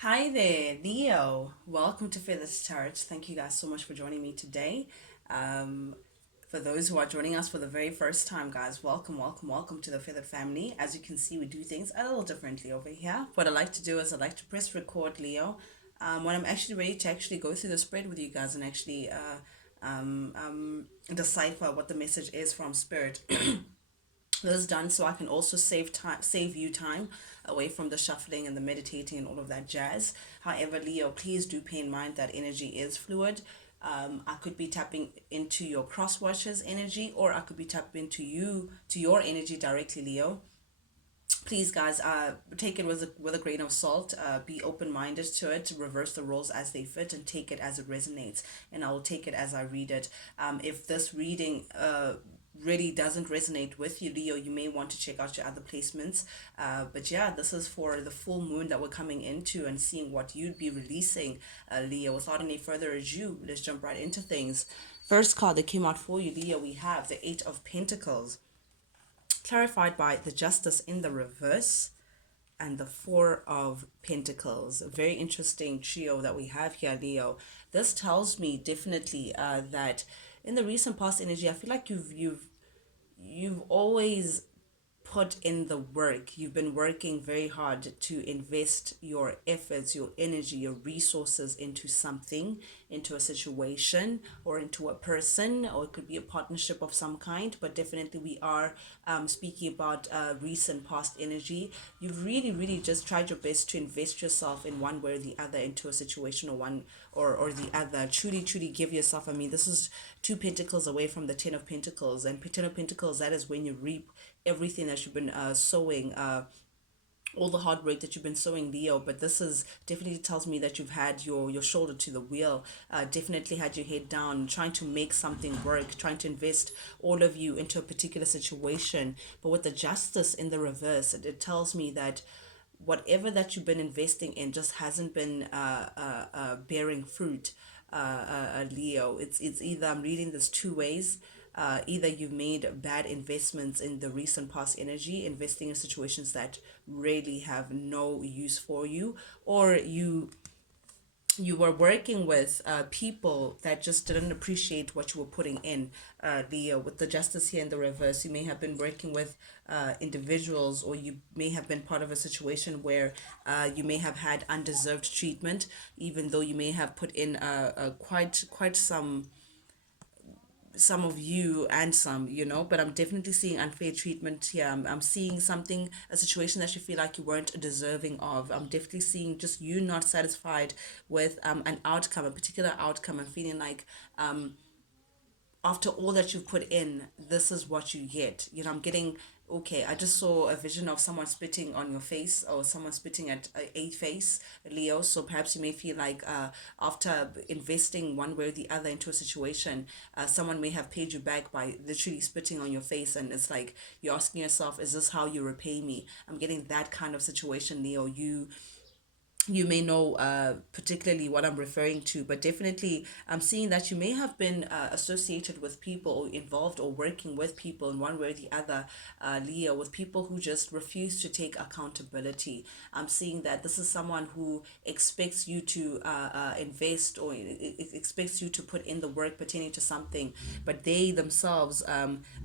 Hi there, Leo. Welcome to Feathers Church. Thank you guys so much for joining me today. Um, for those who are joining us for the very first time, guys, welcome to the Feather family. As you can see, we do things a little differently over here. What I like to do is I like to press record, Leo. When I'm actually ready to actually go through the spread with you guys and actually decipher what the message is from Spirit. This is done so I can also save you time away from the shuffling and the meditating and all of that jazz. However, Leo, please do pay in mind that energy is fluid. I could be tapping into your cross watchers energy, or I could be tapping into your energy directly, Leo. Please, guys, take it with a grain of salt. Be open minded to it. Reverse the roles as they fit, and take it as it resonates. And I will take it as I read it. If this reading really doesn't resonate with you, Leo, you may want to check out your other placements. But yeah, this is for the full moon that we're coming into and seeing what you'd be releasing, Leo. Without any further ado, let's jump right into things. First card that came out for you, Leo, we have the Eight of Pentacles, clarified by the Justice in the reverse and the Four of Pentacles. A very interesting trio that we have here, Leo. This tells me definitely that in the recent past energy, I feel like you've always put in the work. You've been working very hard to invest your efforts, your energy, your resources into something, into a situation, or into a person, or it could be a partnership of some kind. But definitely, we are speaking about recent past energy. You've really just tried your best to invest yourself in one way or the other into a situation or one or the other. Truly give yourself. I mean, this is two pentacles away from the Ten of Pentacles, and Ten of Pentacles, that is when you reap everything that you've been sowing, all the hard work that you've been sowing, Leo. But this is definitely tells me that you've had your shoulder to the wheel, definitely had your head down, trying to make something work, trying to invest all of you into a particular situation. But with the Justice in the reverse, it tells me that whatever that you've been investing in just hasn't been bearing fruit, Leo. It's either, I'm reading this two ways. Either you've made bad investments in the recent past energy, investing in situations that really have no use for you, or you were working with people that just didn't appreciate what you were putting in, Leo. With the Justice here in the reverse, you may have been working with individuals, or you may have been part of a situation where you may have had undeserved treatment, even though you may have put in quite some of you and some, but I'm definitely seeing unfair treatment here. I'm seeing something, a situation that you feel like you weren't deserving of. I'm definitely seeing just you not satisfied with an outcome, a particular outcome, and feeling like after all that you've put in, this is what you get. I'm getting, okay, I just saw a vision of someone spitting on your face, or someone spitting at a face, Leo. So perhaps you may feel like after investing one way or the other into a situation, someone may have paid you back by literally spitting on your face. And it's like you're asking yourself, is this how you repay me? I'm getting that kind of situation, Leo. You may know particularly what I'm referring to, but definitely I'm seeing that you may have been associated with people, or involved or working with people in one way or the other, Leo, with people who just refuse to take accountability. I'm seeing that this is someone who expects you to invest, or expects you to put in the work pertaining to something, but they themselves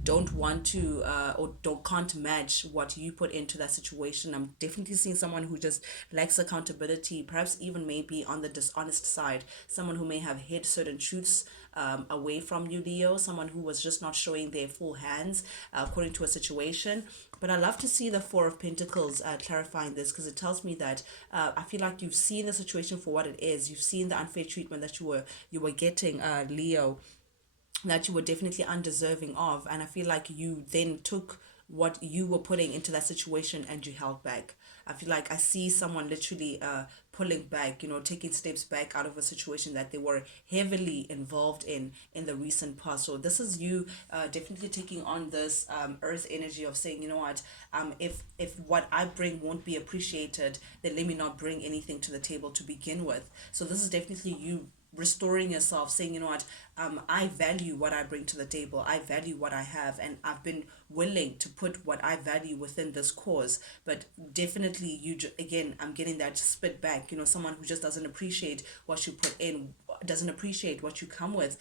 don't want to, or can't match what you put into that situation. I'm definitely seeing someone who just lacks accountability, perhaps even maybe on the dishonest side, someone who may have hid certain truths away from you, Leo, someone who was just not showing their full hands according to a situation. But I love to see the Four of Pentacles clarifying this, because it tells me that I feel like you've seen the situation for what it is. You've seen the unfair treatment that you were getting, Leo, that you were definitely undeserving of. And I feel like you then took what you were putting into that situation and you held back. I feel like I see someone literally pulling back, taking steps back out of a situation that they were heavily involved in the recent past. So this is you definitely taking on this earth energy of saying, you know what, if what I bring won't be appreciated, then let me not bring anything to the table to begin with. So this is definitely you restoring yourself, saying, you know what, I value what I bring to the table, I value what I have, and I've been willing to put what I value within this cause. But definitely, again, I'm getting that spit back, someone who just doesn't appreciate what you put in, doesn't appreciate what you come with,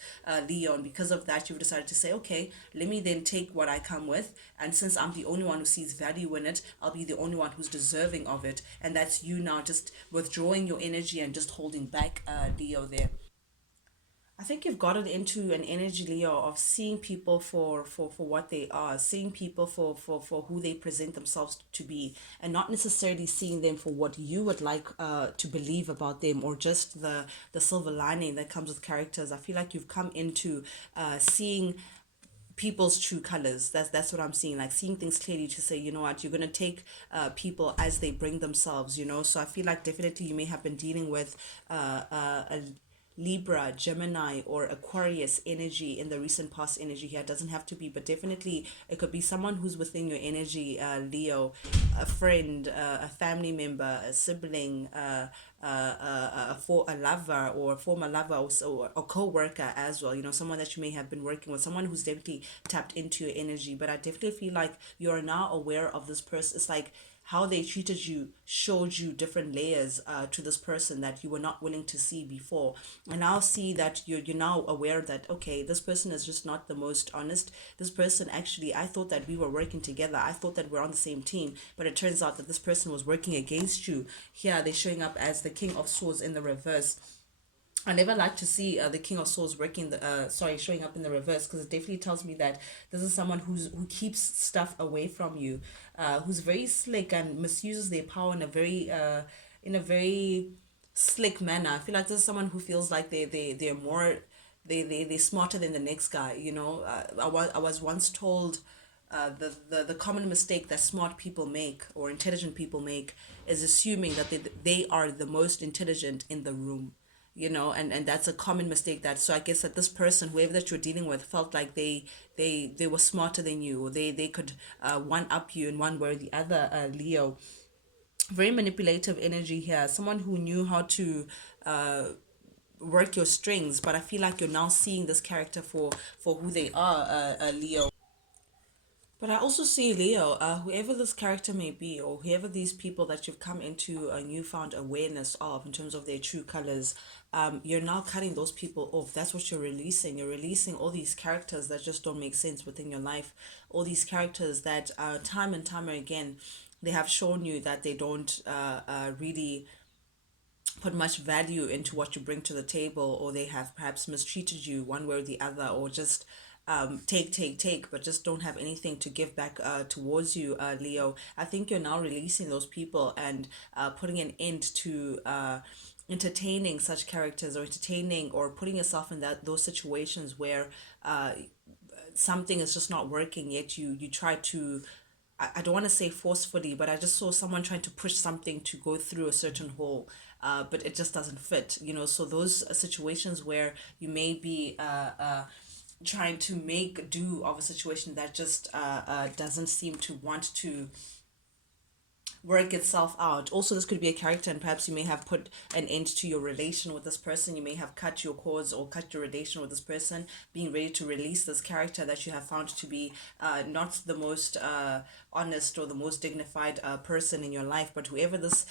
Leo. And because of that, you've decided to say, okay, let me then take what I come with, and since I'm the only one who sees value in it, I'll be the only one who's deserving of it. And that's you now just withdrawing your energy and just holding back, Leo, there. I think you've gotten into an energy, Leo, of seeing people for what they are, seeing people for who they present themselves to be, and not necessarily seeing them for what you would like to believe about them, or just the silver lining that comes with characters. I feel like you've come into seeing people's true colors. That's what I'm seeing, like seeing things clearly, to say, you know what, you're going to take people as they bring themselves, so I feel like definitely you may have been dealing with a Libra, Gemini, or Aquarius energy in the recent past energy here. It doesn't have to be, but definitely it could be someone who's within your energy, Leo, a friend, a family member, a sibling, for a lover or a former lover, or a co-worker as well, someone that you may have been working with, someone who's definitely tapped into your energy. But I definitely feel like you're now aware of this person. It's like how they treated you showed you different layers to this person that you were not willing to see before. And now see that you're now aware that, okay, this person is just not the most honest. This person, actually, I thought that we were working together, I thought that we're on the same team, but it turns out that this person was working against you. Here they're showing up as the King of Swords in the reverse. I never like to see the King of Swords showing up in the reverse, because it definitely tells me that this is someone who keeps stuff away from you, who's very slick and misuses their power in a very slick manner. I feel like this is someone who feels like they're more, they're smarter than the next guy. I was once told, the common mistake that smart people make, or intelligent people make, is assuming that they are the most intelligent in the room, and that's a common mistake. That, so I guess that this person, whoever that you're dealing with, felt like they were smarter than you, or they could one up you in one way or the other, Leo. Very manipulative energy here, someone who knew how to work your strings. But I feel like you're now seeing this character for who they are, Leo. But I also see, Leo, whoever this character may be, or whoever these people that you've come into a newfound awareness of in terms of their true colors, you're now cutting those people off. That's what you're releasing. You're releasing all these characters that just don't make sense within your life. All these characters that, time and time again, they have shown you that they don't really put much value into what you bring to the table, or they have perhaps mistreated you one way or the other, or just take, but just don't have anything to give back towards you, Leo. I think you're now releasing those people, and putting an end to entertaining such characters, or entertaining or putting yourself in those situations where something is just not working, yet you try to, I don't want to say forcefully, but I just saw someone trying to push something to go through a certain hole, but it just doesn't fit, so those situations where you may be trying to make do of a situation that just doesn't seem to want to work itself out. Also, this could be a character, and perhaps you may have put an end to your relation with this person. You may have cut your cords, or cut your relation with this person, being ready to release this character that you have found to be not the most honest or the most dignified person in your life. But whoever this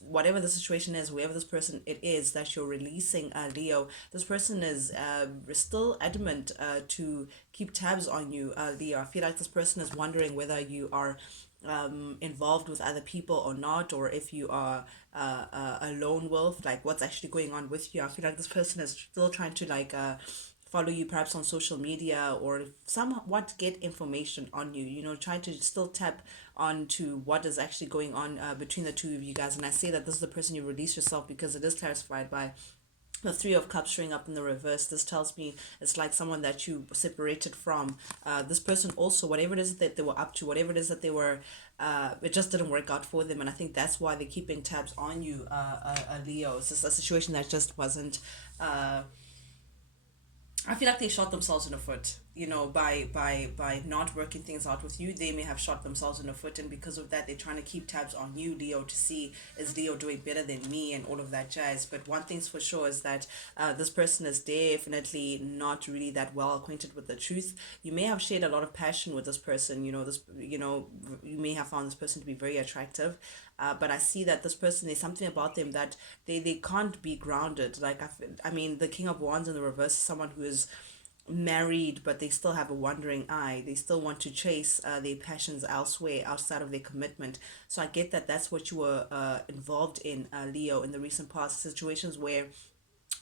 whatever the situation is, whoever this person it is that you're releasing, Leo, this person is still adamant to keep tabs on you, Leo. I feel like this person is wondering whether you are involved with other people or not, or if you are a lone wolf, like what's actually going on with you. I feel like this person is still trying to follow you perhaps on social media, or somewhat get information on you, trying to still tap on to what is actually going on between the two of you guys. And I say that this is the person you release yourself, because it is clarified by the Three of Cups showing up in the reverse. This tells me it's like someone that you separated from. This person also, whatever it is that they were up to, whatever it is that they were, it just didn't work out for them. And I think that's why they're keeping tabs on you, Leo. It's just a situation that just wasn't... I feel like they shot themselves in the foot. by not working things out with you, they may have shot themselves in the foot, and because of that they're trying to keep tabs on you, Leo, to see is Leo doing better than me and all of that jazz. But one thing's for sure is that this person is definitely not really that well acquainted with the truth. You may have shared a lot of passion with this person, you may have found this person to be very attractive, but I see that this person, there's something about them that they can't be grounded. Like I mean, the King of Wands in the reverse is someone who is married, but they still have a wandering eye. They still want to chase their passions elsewhere, outside of their commitment. So I get that that's what you were involved in, Leo, in the recent past, situations where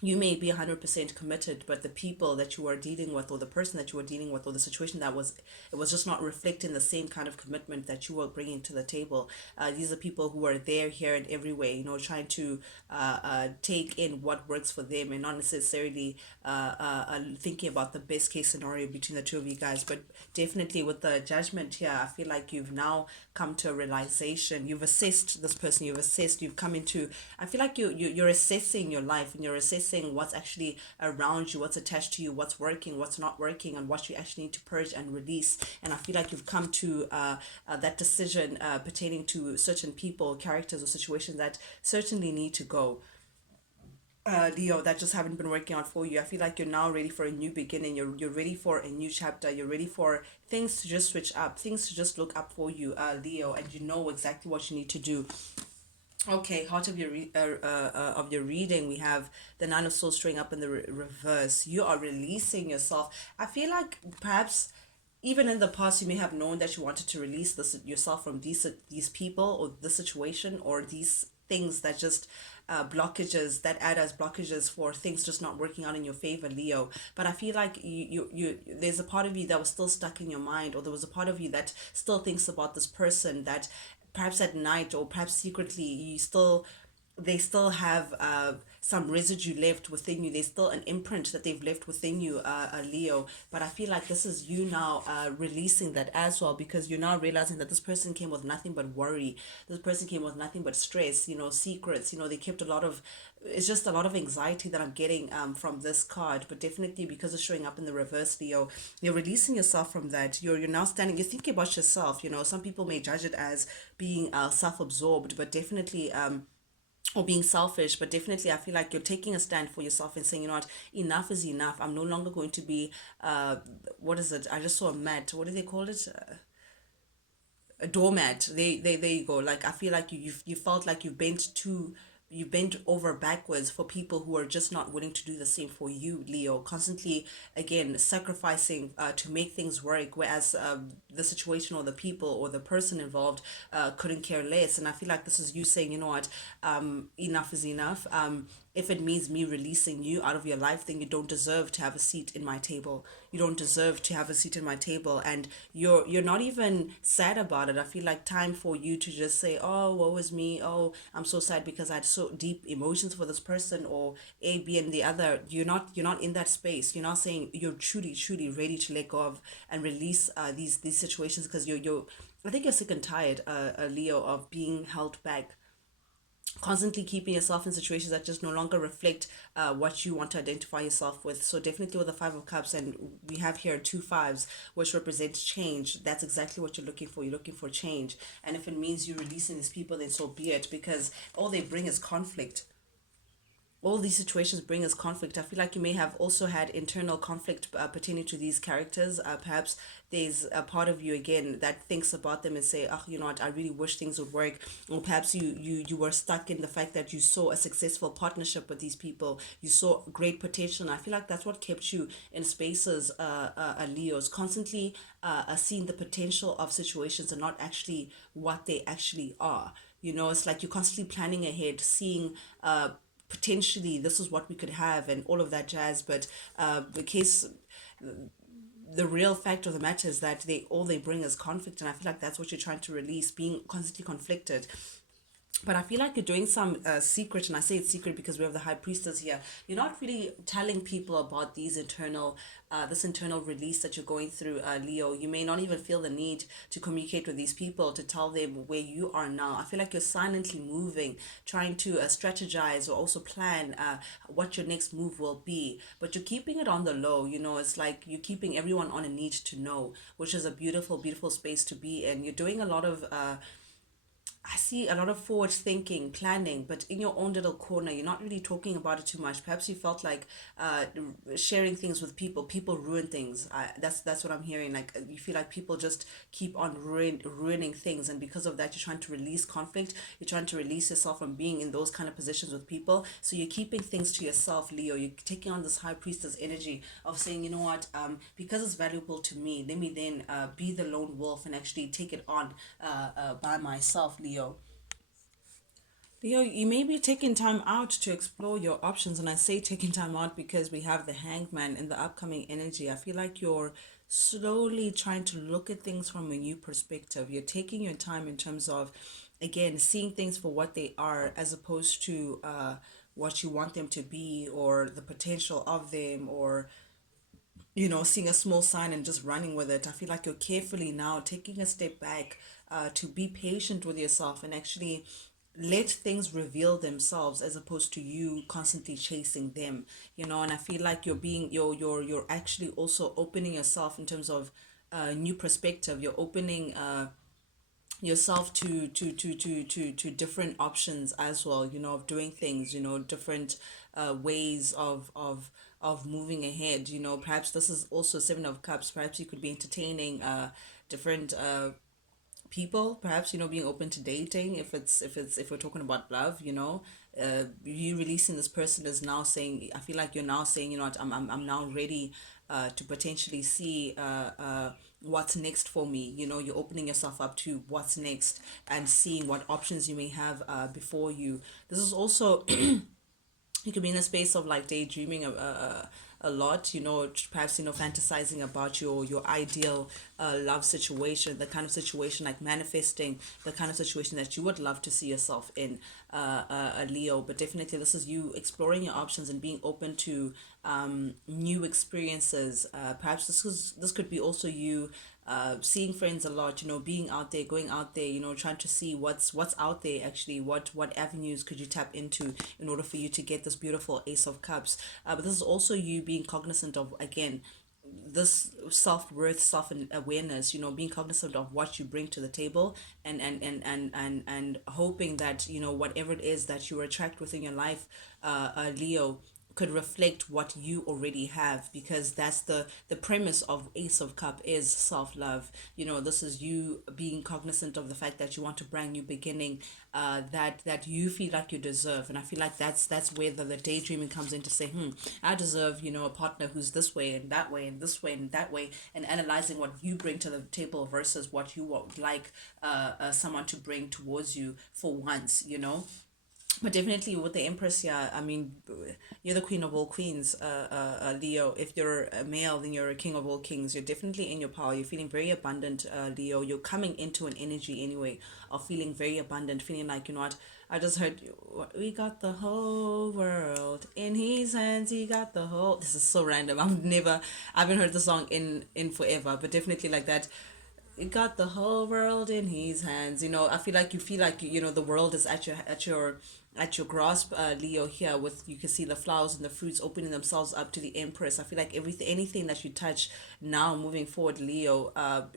you may be 100% committed, but the people that you are dealing with, or the person that you are dealing with, or the situation that was, it was just not reflecting the same kind of commitment that you were bringing to the table. These are people who are there, here, and everywhere, trying to take in what works for them, and not necessarily thinking about the best case scenario between the two of you guys. But definitely with the judgment here, I feel like you've now come to a realization. You've assessed this person, you've come into, I feel like you're assessing your life, and you're assessing what's actually around you, what's attached to you, what's working, what's not working, and what you actually need to purge and release. And I feel like you've come to that decision pertaining to certain people, characters, or situations that certainly need to go, Leo, that just haven't been working out for you. I feel like you're now ready for a new beginning. You're ready for a new chapter. You're ready for things to just switch up, things to just look up for you, Leo, and you know exactly what you need to do. Okay, heart of of your reading, we have the Nine of Swords showing up in the reverse. You are releasing yourself. I feel like perhaps even in the past you may have known that you wanted to release this yourself from these people, or this situation, or these things that just blockages that add as blockages for things just not working out in your favor, Leo. But I feel like there's a part of you that was still stuck in your mind, or there was a part of you that still thinks about this person, that perhaps at night, or perhaps secretly, they still have some residue left within you. There's still an imprint that they've left within you, Leo. But I feel like this is you now releasing that as well, because you're now realizing that this person came with nothing but worry. This person came with nothing but stress, secrets. They kept a lot of, it's just a lot of anxiety that I'm getting from this card. But definitely, because it's showing up in the reverse, Leo, you're releasing yourself from that. You're now standing, you're thinking about yourself. Some people may judge it as being self-absorbed, but definitely or being selfish. But definitely I feel like you're taking a stand for yourself and saying, what, enough is enough. I'm no longer going to be what is it, I just saw a mat, what do they call it, a doormat. They there you go. Like I feel like you felt like you bent over backwards for people who are just not willing to do the same for you, Leo. Constantly, again, sacrificing to make things work, whereas the situation, or the people, or the person involved couldn't care less. And I feel like this is you saying, what, enough is enough. If it means me releasing you out of your life, then you don't deserve to have a seat in my table. You don't deserve to have a seat in my table, and you're not even sad about it. I feel like time for you to just say, oh, woe is me. Oh, I'm so sad because I had so deep emotions for this person, or A, B, and the other. You're not in that space. You're not saying you're truly ready to let go of and release these situations, because you're I think you're sick and tired, Leo, of being held back, constantly keeping yourself in situations that just no longer reflect what you want to identify yourself with. So definitely with the Five of Cups, and we have here two fives, which represents change. That's exactly what you're looking for. You're looking for change. And if it means you releasing these people, then so be it, because all they bring is conflict. All these situations bring us conflict. I feel like you may have also had internal conflict pertaining to these characters. Perhaps there's a part of you again that thinks about them and say, oh, you know what, I really wish things would work. Or perhaps you were stuck in the fact that you saw a successful partnership with these people. You saw great potential. And I feel like that's what kept you in spaces, Leos, constantly seeing the potential of situations and not actually what they actually are. It's like you're constantly planning ahead, seeing potentially this is what we could have and all of that jazz. But the real fact of the matter is that they bring is conflict, and I feel like that's what you're trying to release, being constantly conflicted. but I feel like you're doing some secret, and I say it's secret because we have the high priestess here. You're not really telling people about these internal, this internal release that you're going through, Leo. You may not even feel the need to communicate with these people to tell them where you are now. I feel like you're silently moving, trying to strategize or also plan what your next move will be, but you're keeping it on the low. You know, it's like you're keeping everyone on a need to know, which is a beautiful, beautiful space to be in. You're doing a lot of I see a lot of forward thinking, planning, but in your own little corner, you're not really talking about it too much. Perhaps you felt like sharing things with people. People ruin things. That's what I'm hearing. Like you feel like people just keep on ruining things, and because of that, you're trying to release conflict. You're trying to release yourself from being in those kind of positions with people. So you're keeping things to yourself, Leo. You're taking on this high priestess energy of saying, you know what, because it's valuable to me, let me then be the lone wolf and actually take it on by myself, Leo. Leo, you may be taking time out to explore your options, and I say taking time out because we have the hangman in the upcoming energy. I feel like you're slowly trying to look at things from a new perspective. You're taking your time in terms of, again, seeing things for what they are as opposed to what you want them to be or the potential of them, or seeing a small sign and just running with it. I feel like you're carefully now taking a step back to be patient with yourself and actually let things reveal themselves as opposed to you constantly chasing them. And I feel like you're actually also opening yourself in terms of new perspective. You're opening yourself to different options as well, of doing things, different ways of moving ahead. Perhaps this is also Seven of Cups. Perhaps you could be entertaining different people, perhaps, being open to dating, if we're talking about love. You releasing this person is now saying, I feel like you're now saying, what, I'm now ready to potentially see what's next for me. You're opening yourself up to what's next and seeing what options you may have before you. This is also you could be in a space of like daydreaming a lot, perhaps, fantasizing about your ideal love situation, the kind of situation, like manifesting the kind of situation that you would love to see yourself in, a Leo. But definitely this is you exploring your options and being open to new experiences. Perhaps this could be also you seeing friends a lot, being out there, going out there, trying to see what's out there actually, what avenues could you tap into in order for you to get this beautiful Ace of Cups. But this is also you being cognizant of, again, this self-worth, self-awareness, being cognizant of what you bring to the table, and hoping that, whatever it is that you attract within your life, Leo, could reflect what you already have, because that's the premise of Ace of Cup is self-love. This is you being cognizant of the fact that you want a brand new beginning, that you feel like you deserve. And I feel like that's where the daydreaming comes in, to say, I deserve, a partner who's this way and that way and this way and that way, and analyzing what you bring to the table versus what you would like someone to bring towards you for once. But definitely with the Empress, yeah, I mean, you're the queen of all queens, Leo. If you're a male, then you're a king of all kings. You're definitely in your power. You're feeling very abundant, Leo. You're coming into an energy anyway of feeling very abundant, feeling like, what, I just heard, we got the whole world in his hands. He got the whole. This is so random. I haven't heard the song in forever, but definitely like that. He got the whole world in his hands. I feel like the world is at your grasp, Leo. Here, with you can see the flowers and the fruits opening themselves up to the Empress. I feel like anything that you touch now moving forward, Leo,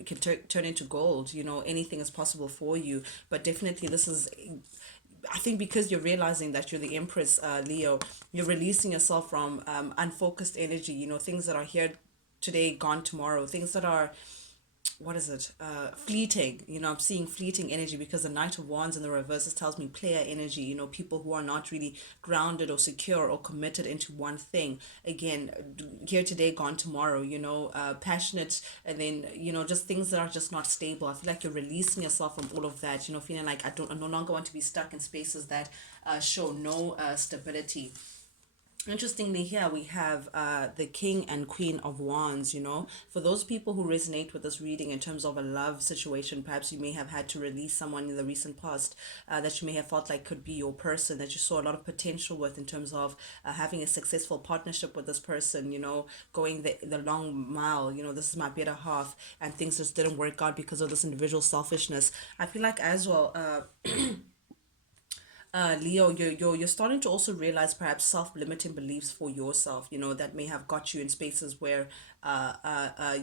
can turn into gold. Anything is possible for you. But definitely this is, I think, because you're realizing that you're the Empress, Leo, you're releasing yourself from unfocused energy, things that are here today, gone tomorrow, things that are, what is it, fleeting. I'm seeing fleeting energy, because the Knight of Wands in the reverses tells me player energy, people who are not really grounded or secure or committed into one thing. Again, here today, gone tomorrow, passionate, and then, just things that are just not stable. I feel like you're releasing yourself from all of that, feeling like I no longer want to be stuck in spaces that show no stability. Interestingly, here we have the King and Queen of Wands. For those people who resonate with this reading in terms of a love situation, perhaps you may have had to release someone in the recent past that you may have felt like could be your person, that you saw a lot of potential with in terms of having a successful partnership with this person, going the long mile. This is my better half, and things just didn't work out because of this individual selfishness. I feel like as well, Leo, you're starting to also realize perhaps self-limiting beliefs for yourself, that may have got you in spaces where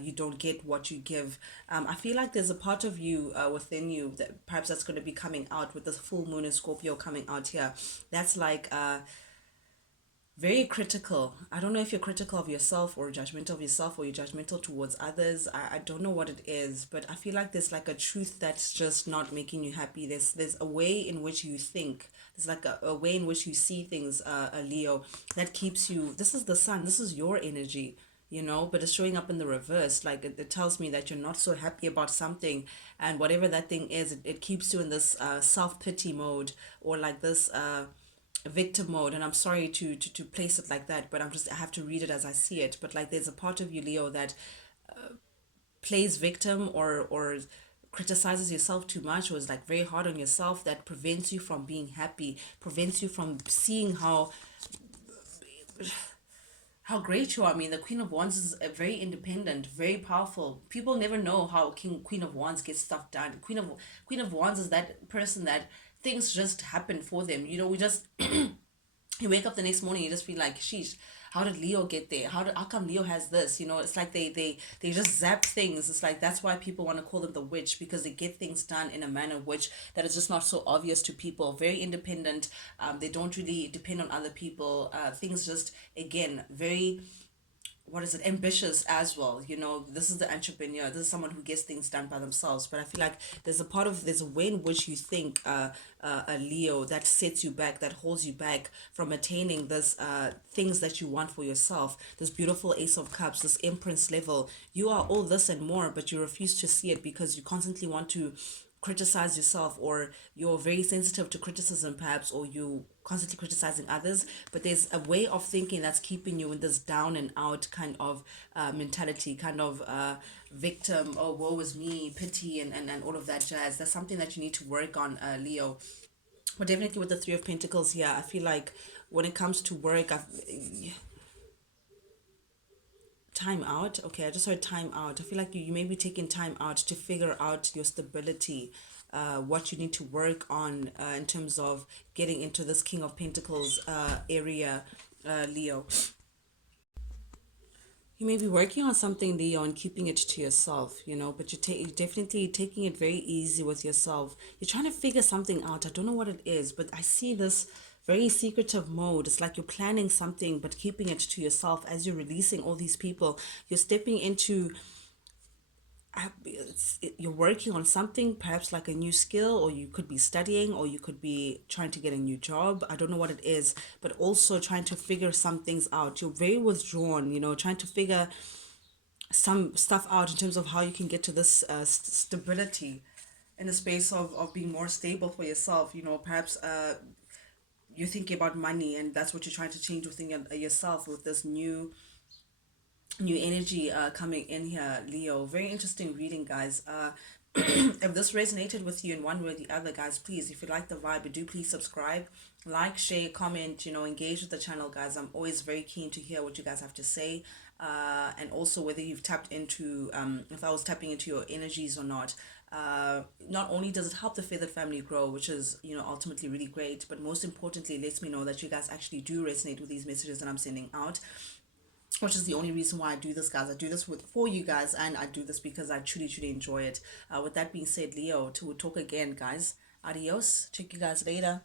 you don't get what you give. I feel like there's a part of you within you that perhaps that's going to be coming out with this full moon in Scorpio coming out here. That's like very critical. I don't know if you're critical of yourself or judgmental of yourself or you're judgmental towards others. I don't know what it is, but I feel like there's like a truth that's just not making you happy. There's a way in which you think. There's like a way in which you see things, Leo, that keeps you. This is the sun. This is your energy, but it's showing up in the reverse. Like it tells me that you're not so happy about something, and whatever that thing is, it keeps you in this self-pity mode, or like this victim mode. And I'm sorry to place it like that, but I have to read it as I see it. But like there's a part of you, Leo, that plays victim, or criticizes yourself too much, or is like very hard on yourself, that prevents you from being happy, prevents you from seeing how great you are. I mean, the Queen of Wands is a very independent, very powerful. People never know how Queen of Wands gets stuff done. Queen of Wands is that person that things just happen for them. We just you wake up the next morning, you just feel like, sheesh, how did Leo get there? How come Leo has this? It's like they just zap things. It's like that's why people want to call them the witch, because they get things done in a manner which that is just not so obvious to people. Very independent. They don't really depend on other people. Things just, again, very, what is it, ambitious as well. This is the entrepreneur. This is someone who gets things done by themselves. But I feel like there's a way in which you think, a Leo, that sets you back, that holds you back from attaining this things that you want for yourself. This beautiful Ace of Cups, this Empress level. You are all this and more, but you refuse to see it because you constantly want to criticize yourself, or you're very sensitive to criticism perhaps, or you constantly criticizing others. But there's a way of thinking that's keeping you in this down and out kind of mentality, kind of victim, oh woe is me, pity, and all of that jazz. That's something that you need to work on, Leo. But definitely with the Three of Pentacles here, I feel like when it comes to work, time out. Okay, I just heard time out. I feel like you may be taking time out to figure out your stability, what you need to work on in terms of getting into this King of Pentacles area, Leo. You may be working on something, Leo, and keeping it to yourself, but you're definitely taking it very easy with yourself. You're trying to figure something out. I don't know what it is, but I see this very secretive mode. It's like you're planning something, but keeping it to yourself as you're releasing all these people. You're stepping into you're working on something, perhaps like a new skill, or you could be studying, or you could be trying to get a new job. I don't know what it is, but also trying to figure some things out. You're very withdrawn, trying to figure some stuff out in terms of how you can get to this stability in the space of being more stable for yourself. Perhaps you're thinking about money, and that's what you're trying to change within yourself with this new energy coming in here, Leo. Very interesting reading, guys. If this resonated with you in one way or the other, guys, please, if you like the vibe, do please subscribe, like, share, comment, engage with the channel, guys. I'm always very keen to hear what you guys have to say, and also whether you've tapped into, if I was tapping into your energies or not. Not only does it help the feathered family grow, which is ultimately really great, but most importantly, it lets me know that you guys actually do resonate with these messages that I'm sending out, which is the only reason why I do this, guys. I do this for you guys, and I do this because I truly enjoy it. With that being said, Leo, to talk again, guys. Adios. Check you guys later.